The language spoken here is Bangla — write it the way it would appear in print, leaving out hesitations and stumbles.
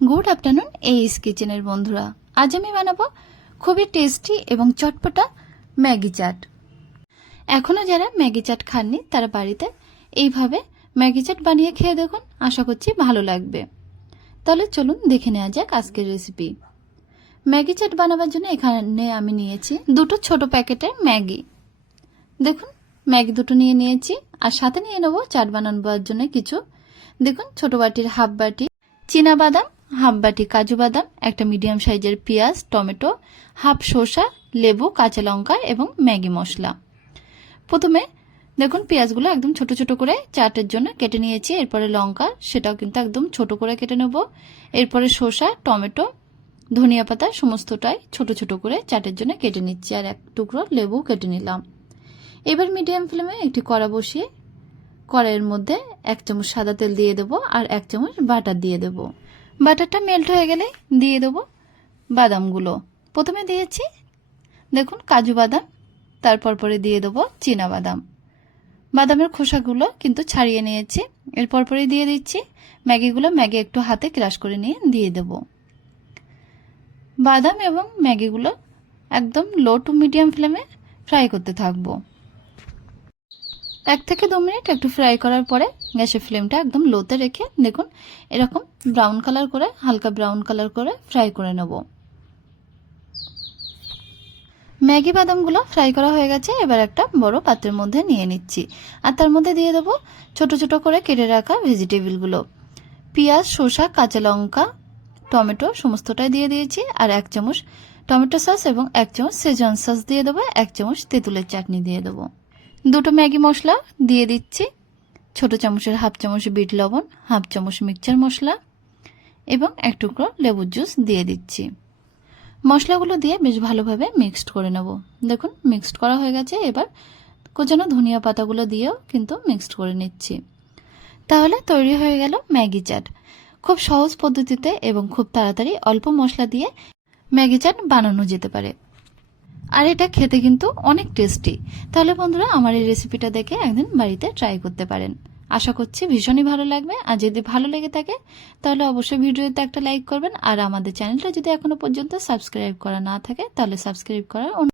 গুড আফটারনুন এইস কিচেনের বন্ধুরা, আজ আমি বানাবো খুবই টেস্টি এবং চটপটা ম্যাগি চাট। এখনো যারা ম্যাগি চাট খাননি তারা বাড়িতে এইভাবে ম্যাগি চাট বানিয়ে খেয়ে দেখুন, আশা করছি ভালো লাগবে। তাহলে চলুন দেখে নেওয়া যাক আজকের রেসিপি। ম্যাগি চাট বানাবার জন্য এখানে আমি নিয়েছি দুটো ছোট প্যাকেটের ম্যাগি। দেখুন ম্যাগি দুটো নিয়ে নিয়েছি, আর সাথে নিয়ে নেবো চাট বানানোর জন্য কিছু। দেখুন ছোট বাটির হাফ বাটি চীনা বাদাম, হাফ বাটি কাজু বাদাম, একটা মিডিয়াম সাইজের পেঁয়াজ, টমেটো, হাফ শসা, লেবু, কাঁচা লঙ্কা এবং ম্যাগি মশলা। প্রথমে দেখুন পেঁয়াজগুলো একদম ছোট ছোট করে চাটের জন্য কেটে নিয়েছি। এরপরে লঙ্কা, সেটাও কিন্তু একদম ছোট করে কেটে নেব। এরপরে শসা, টমেটো, ধনিয়া পাতা সমস্তটাই ছোট ছোট করে চাটের জন্য কেটে নিচ্ছি, আর এক টুকরো লেবু কেটে নিলাম। এবার মিডিয়াম ফ্লেমে একটি কড়া বসিয়ে কড়াইয়ের মধ্যে 1 চামচ সাদা তেল দিয়ে দেবো আর 1 চামচ বাটার দিয়ে দেবো। বাটারটা মেল্ট হয়ে গেলে দিয়ে দেবো বাদামগুলো। প্রথমে দিয়েছি দেখুন কাজু বাদাম, তারপর পরে দিয়ে দেবো চীনা বাদাম। বাদামের খোসাগুলো কিন্তু ছাড়িয়ে নিয়েছি। এরপর পরে দিয়ে দিচ্ছি ম্যাগিগুলো। ম্যাগি একটু হাতে ক্রাশ করে নিয়ে দিয়ে দেবো। বাদাম এবং ম্যাগিগুলো একদম লো টু মিডিয়াম ফ্লেমে ফ্রাই করতে থাকবো। 1 থেকে 2 মিনিট একটু ফ্রাই করার পরে গ্যাসের ফ্লেমটা একদম লোতে রেখে দেখুন এরকম ব্রাউন কালার করে, হালকা ব্রাউন কালার করে ফ্রাই করে নেব। ম্যাগি বাদামগুলো ফ্রাই করা হয়ে গেছে। এবার একটা বড় পাত্রের মধ্যে নিয়ে নিচ্ছি, আর তার মধ্যে দিয়ে দেবো ছোট ছোট করে কেটে রাখা ভেজিটেবলগুলো। পেঁয়াজ, শসা, কাঁচা লঙ্কা, টমেটো সমস্তটাই দিয়ে দিয়েছি, আর 1 চামচ টমেটো সস এবং 1 চামচ সেজওয়ান সস দিয়ে দেবো। 1 চামচ তেঁতুলের চাটনি দিয়ে দেবো। দুটো ম্যাগি মশলা দিয়ে দিচ্ছি, ছোট চামচের হাফ চামচ বিট লবণ, হাফ চামচ মিক্সচার মশলা এবং 1 টুকরো লেবুর জুস দিয়ে দিচ্ছি। মশলাগুলো দিয়ে বেশ ভালোভাবে মিক্সড করে নেব। দেখুন মিক্সড করা হয়ে গেছে। এবার কোচানো ধনিয়া পাতাগুলো দিয়েও কিন্তু মিক্সড করে নিচ্ছি। তাহলে তৈরি হয়ে গেল ম্যাগি চাট। খুব সহজ পদ্ধতিতে এবং খুব তাড়াতাড়ি অল্প মশলা দিয়ে ম্যাগি চাট বানানো যেতে পারে, আর এটা খেতে কিন্তু অনেক টেস্টি। তাহলে বন্ধুরা আমার এই রেসিপিটা দেখে একদিন বাড়িতে ট্রাই করতে পারেন। আশা করছি ভীষণই ভালো লাগবে। আর যদি ভালো লেগে থাকে তাহলে অবশ্যই ভিডিওতে একটা লাইক করবেন, আর আমাদের চ্যানেলটা যদি এখনো পর্যন্ত সাবস্ক্রাইব করা না থাকে তাহলে সাবস্ক্রাইব করার